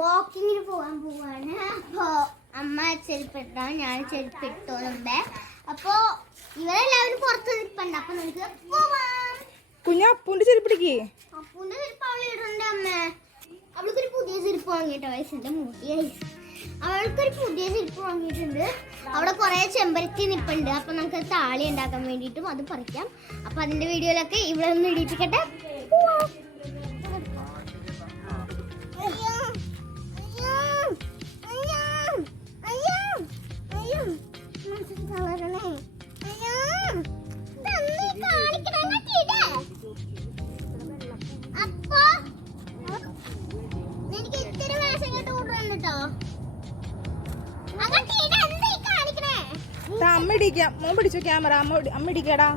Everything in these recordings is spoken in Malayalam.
വാക്കിങ്ങിന് പോകാൻ പോവാണ്. അപ്പോ അമ്മ ചെരുപ്പിട്ടോ ഞാൻ ചെരുപ്പിട്ടോ നമ്മുടെ. അപ്പോ ഇവരെല്ലാവരും പുറത്ത് നിൽപ്പുണ്ട്. അപ്പൊ നമുക്ക് പോവാം. കുഞ്ഞ അപ്പൂന്റെ ചെരുപ്പിടിക്കേ. അപ്പൂന്റെ ചെരുപ്പ് അവൾ ഇടണ്ടേ അമ്മ. അവൾക്കൊരു പുതിയ ചെരുപ്പ് വാങ്ങിട്ടോ വയസ്സിന്റെ മുടിയായി. അവൾക്കൊരു പുതിയ ചെരുപ്പ് വാങ്ങിയിട്ടുണ്ട്. അവിടെ കുറെ ചെമ്പരത്തി നിപ്പുണ്ട്. അപ്പൊ നമുക്ക് താളി ഉണ്ടാക്കാൻ വേണ്ടിയിട്ടും അത് പറിക്കാം. അപ്പൊ അതിന്റെ വീഡിയോയിലൊക്കെ ഇവിടെ ഒന്ന് ഇടിപ്പിക്കട്ടെ. അമ്മ ഇടിക്കാം. മോൻ പിടിച്ചോ ക്യാമറ. അമ്മ ഇടിക്കാടാ.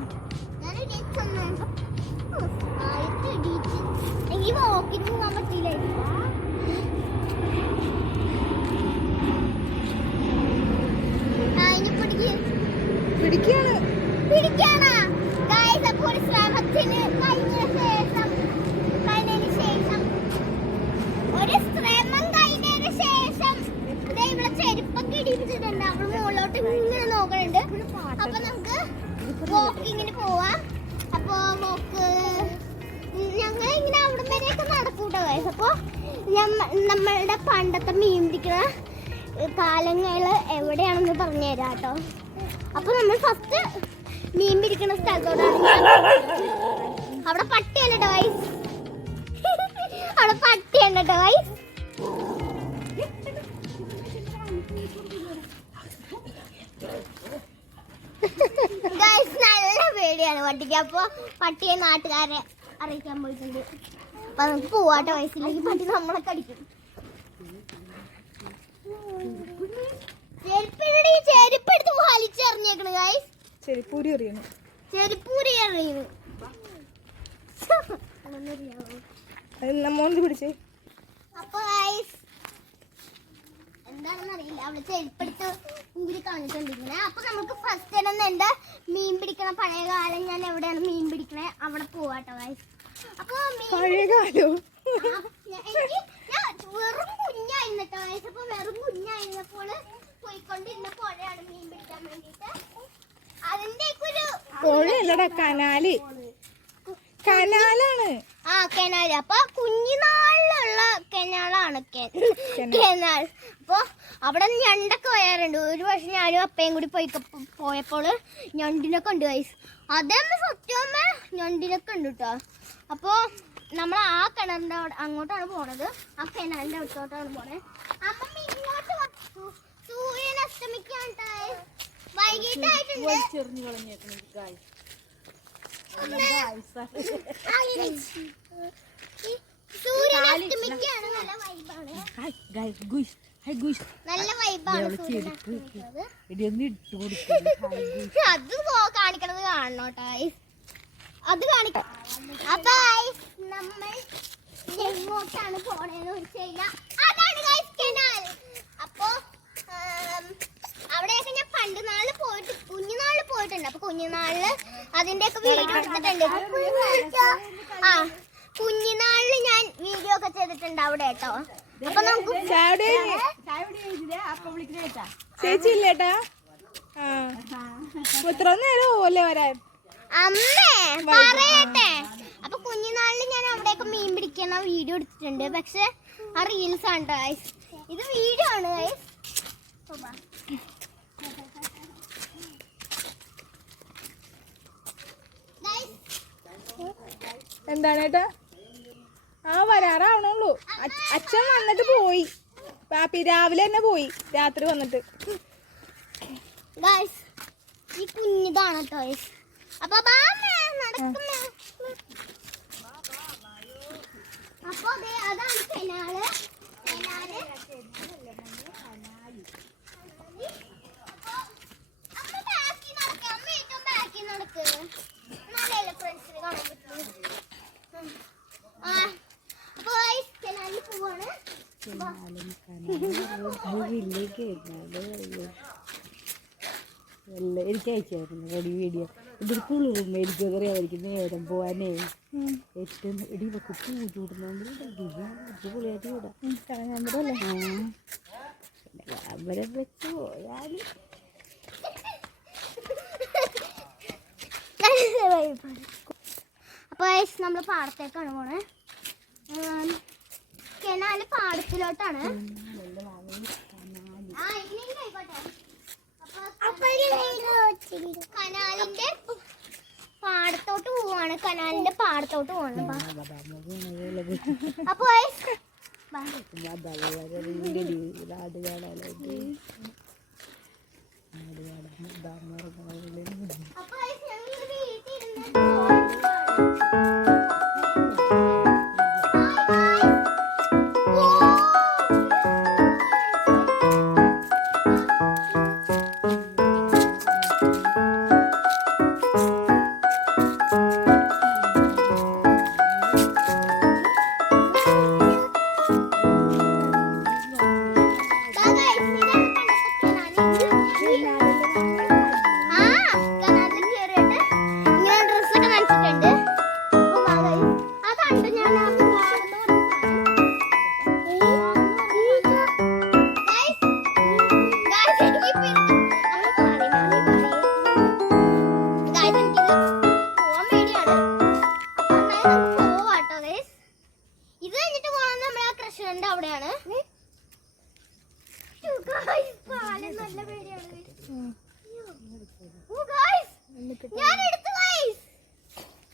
പിടിക്കാണ് ഒരു ശ്രമം കഴിഞ്ഞതിന് ശേഷം ഇവിടെ ചെരുപ്പൊക്കെ ഇടിപ്പിച്ചിട്ടുണ്ട്. അവള് മുകളിലോട്ട് ഇങ്ങനെ നോക്കണുണ്ട്. അപ്പൊ നമുക്ക് വോക്കിങ്ങിന് പോവാം. അപ്പൊ ഞങ്ങൾ ഇങ്ങനെ അവിടെ വരെയൊക്കെ നടക്കൂട്ടോ ഗൈസ്. അപ്പൊ നമ്മളുടെ പണ്ടത്തെ മീൻ പിടിക്കുന്ന കാലങ്ങള് എവിടെയാണെന്ന് പറഞ്ഞു തരാം കേട്ടോ. അപ്പൊ നമ്മൾ ഫസ്റ്റ് മീൻ പിടിക്കുന്ന സ്ഥലത്തോടാണ്. അവിടെ പട്ടിയാണ് കേട്ടോ ഗൈസ്. അവിടെ പട്ടിയാണ് കേട്ടോ ഗൈസ്. ഗൈസ് നല്ല പേടിയാണ് പട്ടിക്ക്. അപ്പൊ പട്ടിയെ നാട്ടുകാരെ അറിയിക്കാൻ പോയിട്ടുണ്ട്. അപ്പൊ നമുക്ക് പോവാട്ടോ വയസ്സിലേക്ക്. പട്ടി നമ്മളെ കടിക്കും. ചെരുപ്പെടുത്ത് വലിച്ചെറിഞ്ഞേക്കണ് ഗൈസ്. ചെരുപ്പൂരി എറിയണു. പിടിച്ചേ. അപ്പൊ ഗൈസ് എന്താണെന്ന് അറിയില്ല. അവിടെ ചെരുപ്പെടുത്ത് ഊരി കാണിച്ചോണ്ടിരിക്കണേ. അപ്പൊ നമുക്ക് ഫസ്റ്റ് തന്നെ എന്റെ മീൻ പിടിക്കണ പഴയ കാലം, ഞാൻ എവിടെയാണ് മീൻ പിടിക്കണേ അവിടെ പോവാട്ടോ ഗൈസ്. അപ്പൊ ഞാൻ വെറും കുഞ്ഞായിരുന്നട്ടോ ഗൈസ്. അപ്പൊ വെറും കുഞ്ഞായിരുന്നപ്പോൾ പോയിക്കൊണ്ടിരുന്ന പുഴയാണ് മീൻ പിടിക്കാൻ വേണ്ടിട്ട്. അതിന്റെ ഒരു കനാലാണ്. കനാല്. അപ്പൊ കുഞ്ഞിനാളിലുള്ള കനാലാണ് കനാൽ. അപ്പൊ അവിടെ ഞണ്ടൊക്കെ വരാറുണ്ട്. ഒരു വർഷം ഞാനും അപ്പയും കൂടി പോയപ്പോൾ ഞണ്ടിനൊക്കെ ഉണ്ട് ഗൈസ്. അതേ സത്യമ ഞണ്ടിനൊക്കെ ഉണ്ട് കേട്ടോ. അപ്പൊ നമ്മൾ ആ കിണറിന്റെ അങ്ങോട്ടാണ് പോണത്. ആ കനാലിന്റെ അടുത്തോട്ടാണ് പോണത്. അമ്മ ഇങ്ങോട്ട് സൂര്യൻ അസ്തമിക്കാൻ വൈകിട്ടായിട്ടുണ്ട്. സൂര്യൻ അസ്തമിക്കാണ്. നല്ല വൈബാണ്. നല്ല വൈബാണ്. അത് കാണിക്കണത് കാണണോട്ടോ. അത് കാണിക്കാം. അപ്പൊ നമ്മൾ എങ്ങോട്ടാണ് പോണേന്ന് വെച്ച് കഴിഞ്ഞാൽ അതാണ് ഗൈസ് കനാൽ. അപ്പൊ അവിടെയൊക്കെ ഞാൻ പണ്ട് നാളില് കുഞ്ഞുനാളില് പോയിട്ടുണ്ട്. അപ്പൊ കുഞ്ഞുനാളില് അതിന്റെയൊക്കെ വീഡിയോ എടുത്തിട്ടുണ്ട്. കുഞ്ഞുനാളില് ഞാൻ വീഡിയോ ഒക്കെ ചെയ്തിട്ടുണ്ട് അവിടെ കേട്ടോ. അപ്പൊ നമുക്ക് ചേച്ചി ഇല്ലേട്ടാ. എത്ര നേരം പോലെ വരാൻ അമ്മേ പറയട്ടെ. അപ്പൊ കുഞ്ഞുനാളില് ഞാൻ അവിടെയൊക്കെ മീൻ പിടിക്കണ വീഡിയോ എടുത്തിട്ടുണ്ട്. പക്ഷെ ആ റീൽസ് ആണ് ഗൈസ്. ഇത് വീഡിയോ ആണ് ഗൈസ്. എന്താണ് ഏട്ടാ? വരാറാവണുള്ളൂ. അച്ഛൻ വന്നിട്ട് പോയി. പാപ്പി രാവിലെ തന്നെ പോയി. രാത്രി വന്നിട്ട്. ഈ കുഞ്ഞിതാണ് കേട്ടോ. അപ്പൊ അപ്പൊ അതാണ് കനാല്. അമ്മ ബാക്കി നടക്കുക. അമ്മ ഏറ്റവും ബാക്കി നടക്കുക. നല്ല ഫ്രണ്ട്സിന് കാണാൻ പറ്റും. അപ്പൊ കനാലിൽ പോവാണ്. എല്ലാവരും എനിക്ക് അയച്ചായിരുന്നു റെഡി വീഡിയോ ഇതൊരു കുളിറും മേടിക്കും അറിയാം അവർക്ക് നേരം പോവാനേ ഏറ്റവും ഇടി കുട്ടി ചൂടുന്നെങ്കിൽ അടിപൊളിയായിട്ട് ചൂടാം അവരെ വെച്ച് പോയാൽ അപ്പോൾ നമ്മൾ പാടത്തേക്കാണ് പോണേ. കനാല് പാടത്തിലോട്ടാണ്. കനാലിന്റെ പാടത്തോട്ട് പോവാണ്. കനാലിന്റെ പാടത്തോട്ട് പോവാണ്. അപ്പൊ അവിടെയാണ്. ഞാൻ എടുത്തു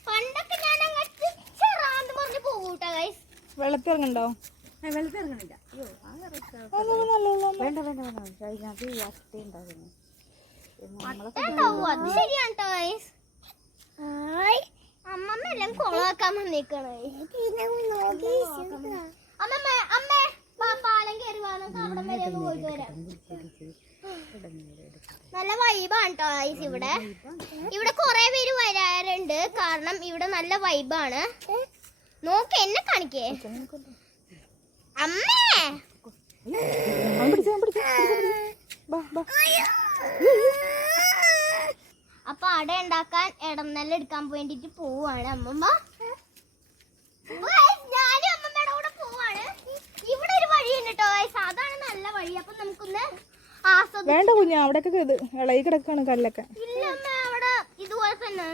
പണ്ടൊക്കെ ഞാൻ അങ്ങോട്ട് ചെറാന്ന് പറഞ്ഞു പോകൂട്ടാ ഗൈസ്. വെള്ളത്തിറങ്ങണ്ടോ? വെള്ളത്തിറങ്ങണില്ല. വേണ്ട വേണ്ട വേണ്ട അതിനകത്ത് വസ്ത ഉണ്ടാകുന്നു. അത് ശരിയാണ് കേട്ടോ ഗൈസ്. അമ്മമ്മ എല്ലാം കൊളാക്കാൻ വന്നേക്കാണ്. അമ്മമ്മ അമ്മേ പാലം കയറി നമുക്ക് അവിടെ വരെ ഒന്ന് പോയിട്ട് വരാം. നല്ല വൈബാണ് കേട്ടോ ഗൈസ്. ഇവിടെ കുറെ പേര് വരാറുണ്ട്. കാരണം ഇവിടെ നല്ല വൈബാണ്. നോക്ക് എന്നെ കാണിക്കേ അമ്മേ. അപ്പൊ അട ഉണ്ടാക്കാൻ ഇടനെല്ലാം എടുക്കാൻ വേണ്ടിട്ട് പോവാണ് അമ്മമ്മ. ഞാനും അമ്മമ്മയുടെ കൂടെ പോവാണ്. ഇവിടെ ഒരു വഴിയുണ്ട് കേട്ടോ ഗൈസ്. അതാണ് നല്ല വഴി. അപ്പൊ നമുക്കൊന്ന് വേണ്ട കുഞ്ഞ അവിടെയൊക്കെ ഇളകി കിടക്കാണ് കല്ലൊക്കെ. ഇല്ല അമ്മ അവിടെ ഇതുപോലെ തന്നെ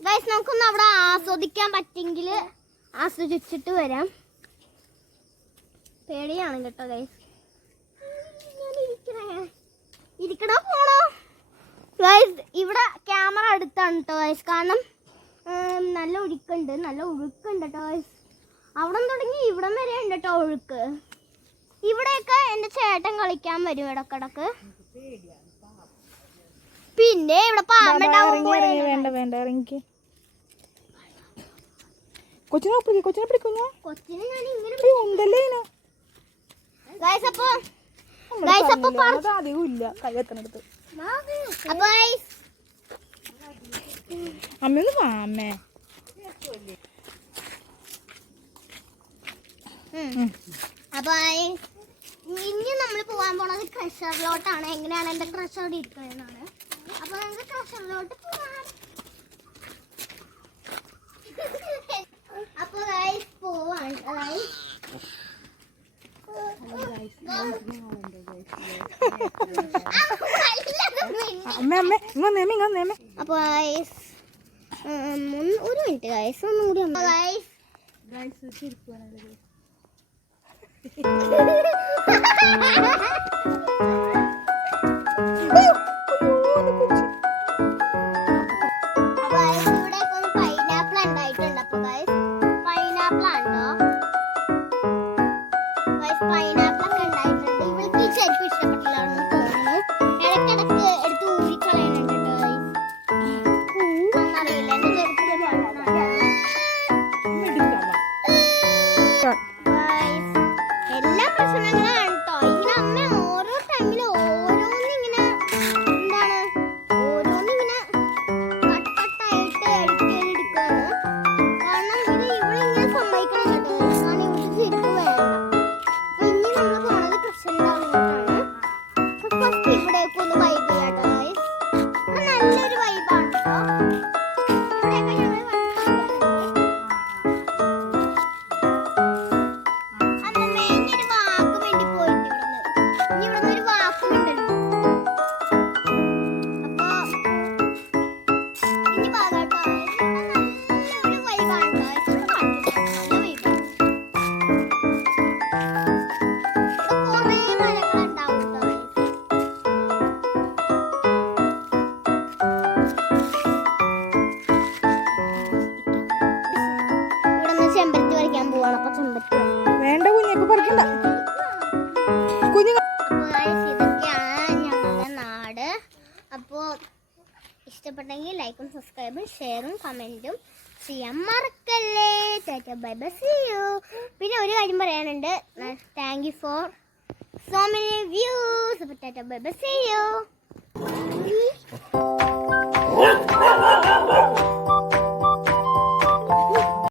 ഗൈസ്. നമുക്കൊന്ന് അവിടെ ആസ്വദിക്കാൻ പറ്റെങ്കിൽ ആസ്വദിച്ചിട്ട് വരാം. പേടിയാണ് കേട്ടോ ഗൈസ്. ഇരിക്കണോ പോണോ ഗൈസ്? ഇവിടെ ക്യാമറ അടുത്താണ് കേട്ടോ ഗൈസ്. കാരണം നല്ല ഒഴുക്കുണ്ട് കേട്ടോ ഗൈസ്. അവിടെ തുടങ്ങി ഇവിടം വരെ ഉണ്ട് കേട്ടോ ഒഴുക്ക്. ഇവിടെയൊക്കെ എൻ്റെ ചേട്ടൻ കളിക്കാൻ വരും ഇടക്കിടക്ക്. പിന്നെ ഇവിടെ വേണ്ട വേണ്ട ഇറങ്ങി കൊച്ചിനെ പിടിക്കുന്ന കൊച്ചിനെ ഞാൻ ഇങ്ങനെ അധികമില്ല കൈ എത്തണടുത്ത്. അപ്പൊ അമ്മയൊന്ന് വാ അമ്മേ. അപ്പൊ ഇനി നമ്മൾ പോകാൻ പോണത് ക്രഷറിലോട്ടാണ്. എങ്ങനെയാണ് എന്റെ ക്രഷർ ഇരിക്കുന്നതെന്നാണ്. അപ്പൊ നമുക്ക് ക്രഷറിലോട്ട് പോവാം. അപ്പൊ പോവാണ് അപ്പൊ ഒരു മിനിറ്റ് ഗൈസ് ഒന്നും കൂടി പൈനാപ്പിൾ ഉണ്ടായിട്ടുണ്ട്. അപ്പൊ പൈനാപ്പിൾ ആണോ പൈനാപ്പിൾ ഒക്കെ ഉണ്ടായിട്ടുണ്ട്. ഇവൾക്ക് ഈ ചെരുപ്പ് ഇഷ്ടപ്പെട്ടില്ലാന്ന് തോന്നുന്നു. ഇടയ്ക്കിടക്ക് എടുത്ത് ഊരിക്കളയുന്നുണ്ട് കേട്ടോ. അറിയില്ല എന്റെ ചെരുപ്പിൽ എല്ലാ പ്രശ്നങ്ങളാണ് കേട്ടോ. ഇങ്ങനെ അമ്മ ഓരോ ടൈമിൽ ഇപ്പൊ പറിക്കണ്ട കുഞ്ഞുങ്ങൾ. അപ്പോൾ guys, ഇതൊക്കെയാണ് ഞങ്ങളുടെ നാട്. അപ്പോൾ ഇഷ്ടപ്പെട്ടെങ്കിൽ ലൈക്കും സബ്സ്ക്രൈബും ഷെയറും കമൻറ്റും ചെയ്യാൻ മറക്കല്ലേ. Tata bye bye, see you. പിന്നെ ഒരു കാര്യം പറയാനുണ്ട്, thank you for so many views. അപ്പോൾ tata bye bye, see U.